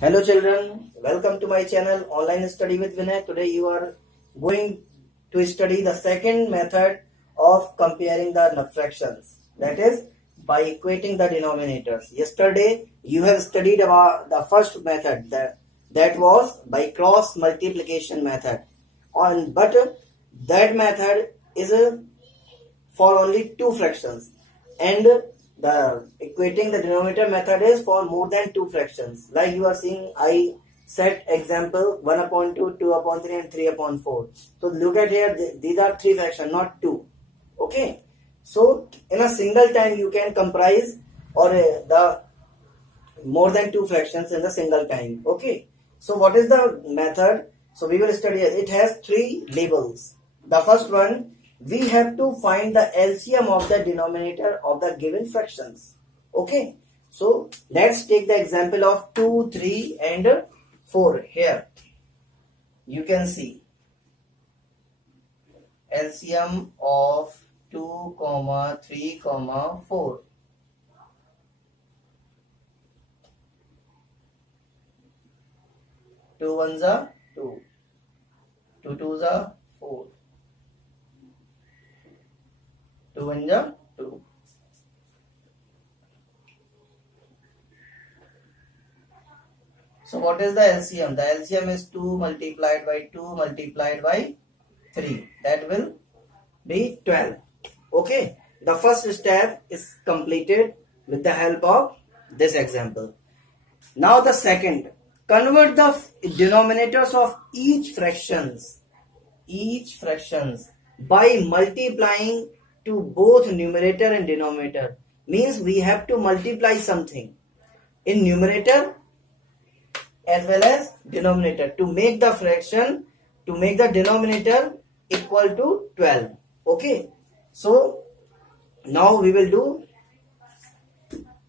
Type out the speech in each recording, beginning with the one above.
Hello children, welcome to my channel Online Study with Vinay. Today you are going to study the second method of comparing the fractions, that is by equating the denominators. Yesterday you have studied about the first method, that was by cross multiplication method. But that method is for only two fractions, and the equating the denominator method is for more than two fractions. Like you are seeing, I set example 1 upon 2, 2 upon 3 and 3 upon 4. So look at here, these are three fractions, not two. Okay. So in a single time you can comprise or the more than two fractions in the single time. Okay. So what is the method? So we will study it. It has three labels. The first one, we have to find the LCM of the denominator of the given fractions. Okay. So let's take the example of 2, 3 and 4 here. You can see LCM of 2, 3, 4. Two ones are 2, two twos are 4, 2 ones are 2. So what is the LCM? The LCM is 2 multiplied by 2 multiplied by 3. That will be 12. Okay. The first step is completed with the help of this example. Now the second. Convert the denominators of each fractions by multiplying to both numerator and denominator. Means we have to multiply something in numerator as well as denominator to make the fraction, to make the denominator equal to 12. Okay. So now we will do.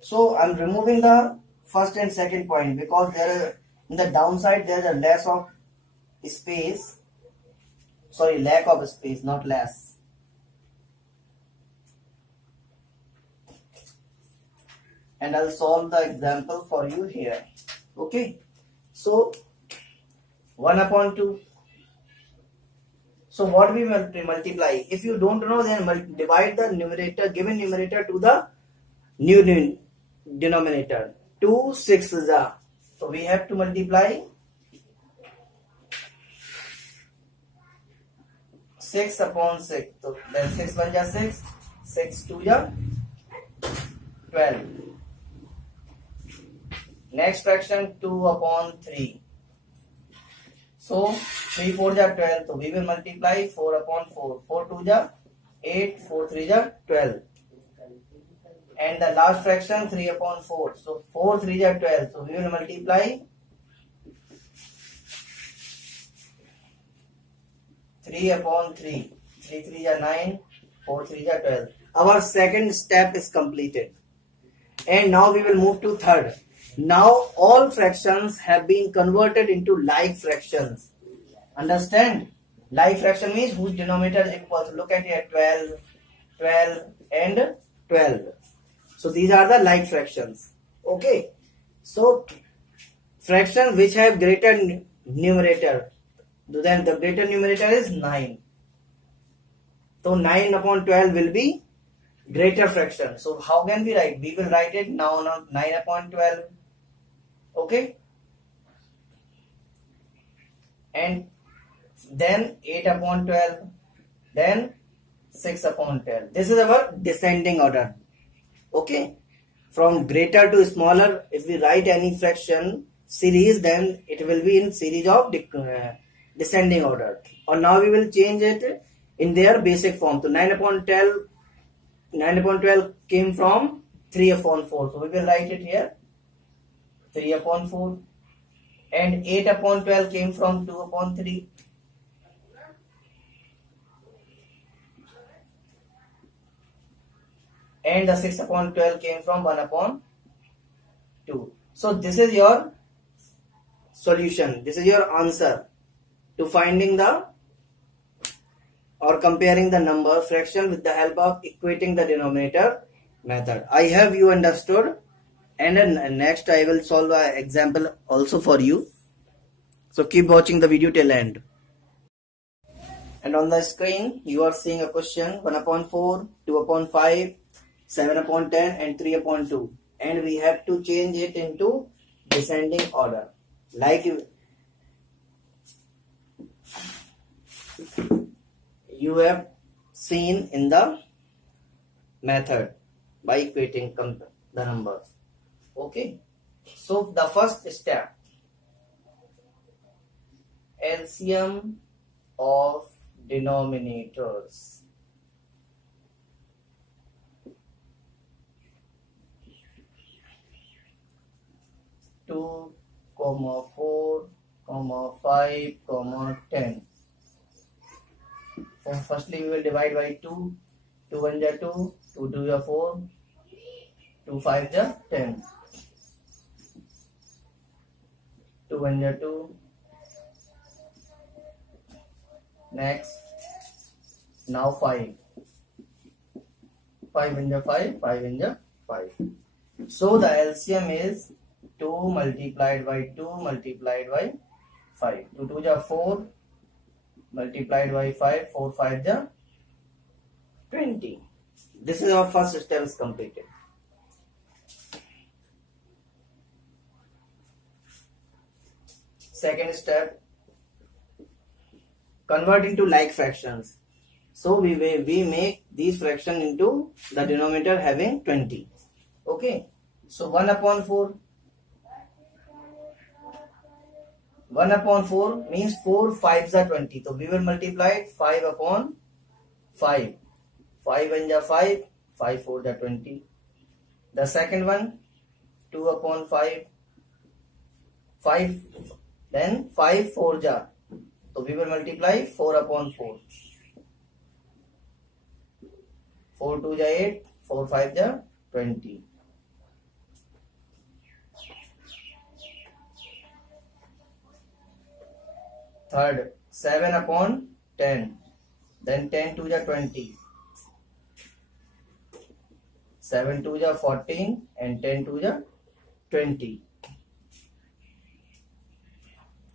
So I am removing the first and second point because there is, in the downside there is a less of space. Sorry, lack of space, not less. And I'll solve the example for you here. Okay. So 1 upon 2. So what we multiply? If you don't know, then divide the numerator, given numerator to the new denominator. 2 6s are. So we have to multiply 6 upon 6. So then 6 1 ja 6, 6 2 ja 12. Next fraction 2 upon 3. So 3 4 ja 12. So we will multiply 4 upon 4. 4 2 ja 8, 4 3 ja 12. And the last fraction 3 upon 4. So 4 3 ja 12. So we will multiply 3 upon 3. 3 3 ja 9, 4 3 ja 12. Our second step is completed. And now we will move to third. Now all fractions have been converted into like fractions. Understand? Like fraction means whose denominator is equal. So look at here, 12, 12 and 12. So these are the like fractions. Okay. So fractions which have greater numerator, then the greater numerator is 9. So 9 upon 12 will be greater fraction. So how can we write? We will write it now 9 upon 12. Okay. And then 8 upon 12. Then 6 upon 12. This is our descending order. Okay. From greater to smaller, if we write any fraction series, then it will be in series of descending order. Or now we will change it in their basic form. So 9 upon 12 came from 3 upon 4. So we will write it here 3 upon 4. And 8 upon 12 came from 2 upon 3. And the 6 upon 12 came from 1 upon 2. So this is your solution. This is your answer to finding the or comparing the number fraction with the help of equating the denominator method. I have you understood. And then next I will solve an example also for you. So keep watching the video till end. And on the screen you are seeing a question 1 upon 4, 2 upon 5, 7 upon 10 and 3 upon 2. And we have to change it into descending order. Like you have seen in the method by equating the numbers. Okay. So the first step, LCM of denominators. Two, 4, 5, 10. So firstly we will divide by 2. 2 1 ja 2, 2 2 ja 4, 2 5 ja 10. 2 1 ja 2. Next, now 5. 5 1 ja 5, 5 1 ja 5. So the LCM is 2 multiplied by 2 multiplied by 5. 2 2 ja 4 multiplied by 5, 4 5 ja 20. This is our first step is completed. Second step, converting to like fractions. So we make these fractions into the denominator having 20. Okay. So 1 upon 4. 1 upon 4 means 4 5s are 20. So we will multiply 5 upon 5. 5 1 ja 5, 5 4 ja 20. The second one, 2 upon 5. 5, then 5 4 ja. So we will multiply 4 upon 4. 4 2 ja 8, 4 5 ja 20. Third, 7 upon 10. Then 10 2 ja 20. 7 2 ja 14 and 10 2 ja 20.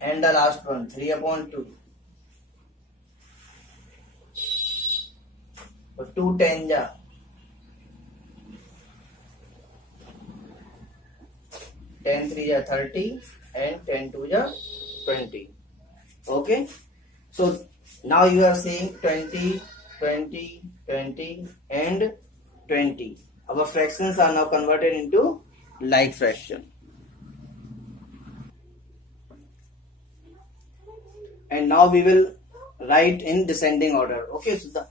And the last one, 3 upon 2. So 2 10 ja. 10 3 ja 30 and 10 2 ja 20. Okay. So now you are seeing 20, 20, 20 and 20. Our fractions are now converted into like fraction. And now we will write in descending order. Okay, so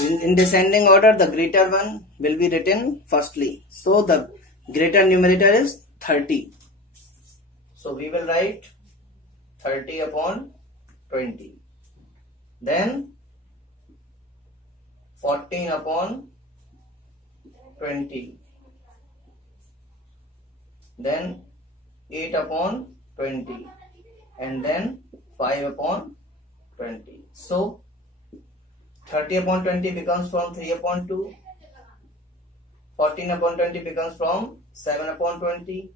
in descending order, the greater one will be written firstly. So the greater numerator is 30. So we will write 30 upon 20. Then 14 upon 20. Then 8 upon 20. And then 5 upon 20. So 30 upon 20 becomes from 3 upon 2. 14 upon 20 becomes from 7 upon 20.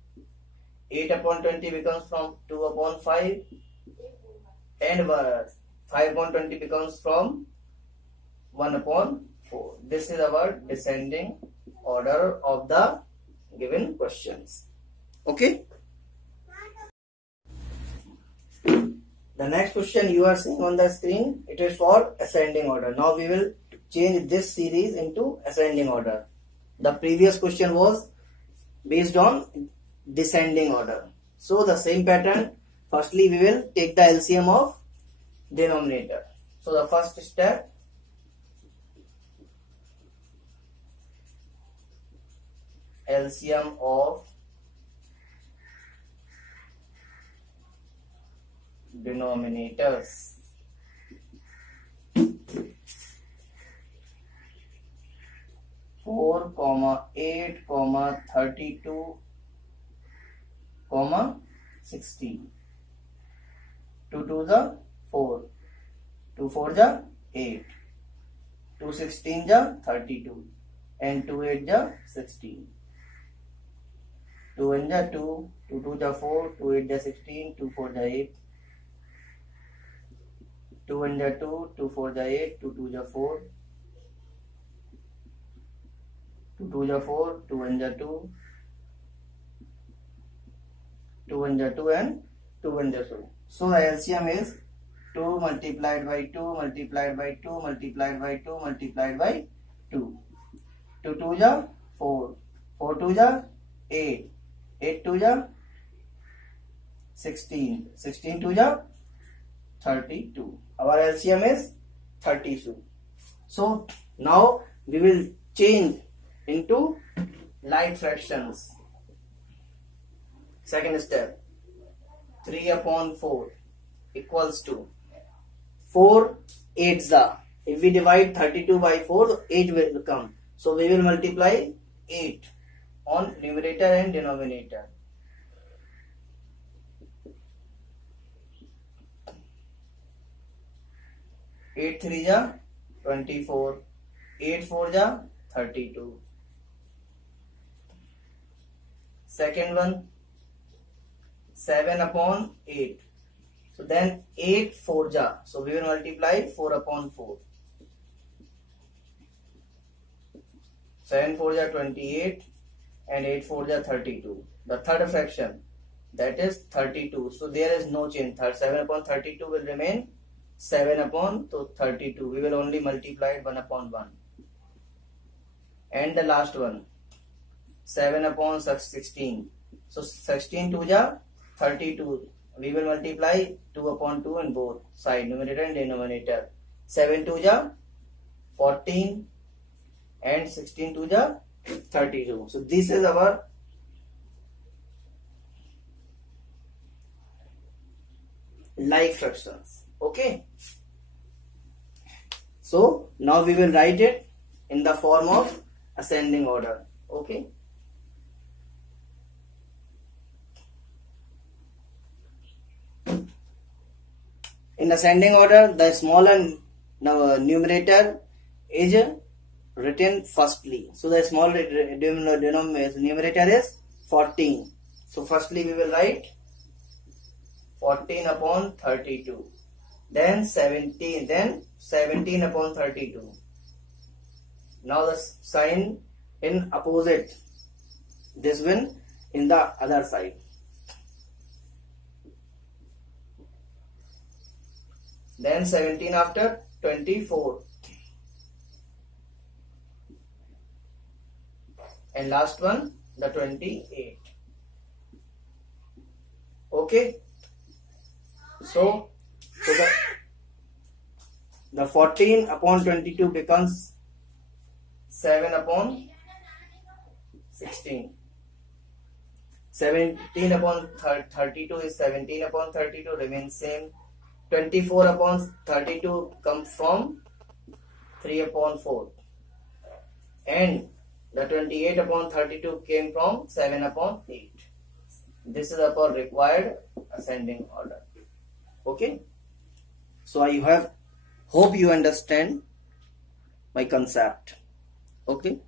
8 upon 20 becomes from 2 upon 5. And 5 upon 20 becomes from 1 upon 4. This is our descending order of the given questions. Okay. The next question you are seeing on the screen, it is for ascending order. Now we will change this series into ascending order. The previous question was based on descending order. So the same pattern, firstly we will take the LCM of denominator. So the first step, LCM of denominators. Four, 8, 32, 16. 2 2 the 4. 2 4 the 8. 2 16 the 32. And 2 8 the 16. 2 1 जा 2, 2 2 जा 4, 2 8 जा 16, 2 4 जा 8, 2 1 जा 2, 2 4 जा 8, 2 2 जा 4, 2 2 जा 4, 2 1 जा 2, 2 1 जा 2 and 2 1 जा 2. So the LCM is 2 multiplied by 2 multiplied by 2 multiplied by 2 multiplied by 2. 2 2 जा 4, 4 2 जा 8, 8 2 जा 16, 16 2 जा 32. Our LCM is 32. So now we will change into light fractions. Second step, 3 upon 4 equals to 4 8s are. If we divide 32 by 4, 8 will come. So we will multiply 8 on numerator and denominator. 8 3 जा 24, 8 4 जा 32. Second one, 7 upon 8. So then 8 4 ja. So we will multiply 4 upon 4. 7 4 ja 28 and 8 4 ja 32. The third fraction, that is 32. So there is no change. 7 upon 32 will remain 7 upon 32. We will only multiply it 1 upon 1. And the last one, 7 upon 16. So 16 2 ja 32. We will multiply 2 upon 2 in both side, numerator and denominator. 7 2 ja 14 and 16 2 ja 32. So this is our like fractions. Okay. So now we will write it in the form of ascending order. Okay. In ascending order, the smaller numerator is written firstly. So the small numerator is 14. So firstly we will write 14 upon 32. Then 17. Then 17 upon 32. Now the sign in opposite. This one in the other side. Then 17 after 24. And last one, the 28. Okay. So the 14 upon 22 becomes 7 upon 16. 17 upon 32 is 17 upon 32, remains same. 24 upon 32 comes from 3 upon 4. And the 28 upon 32 came from 7 upon 8. This is our required ascending order. Okay. So I hope you understand my concept. Okay.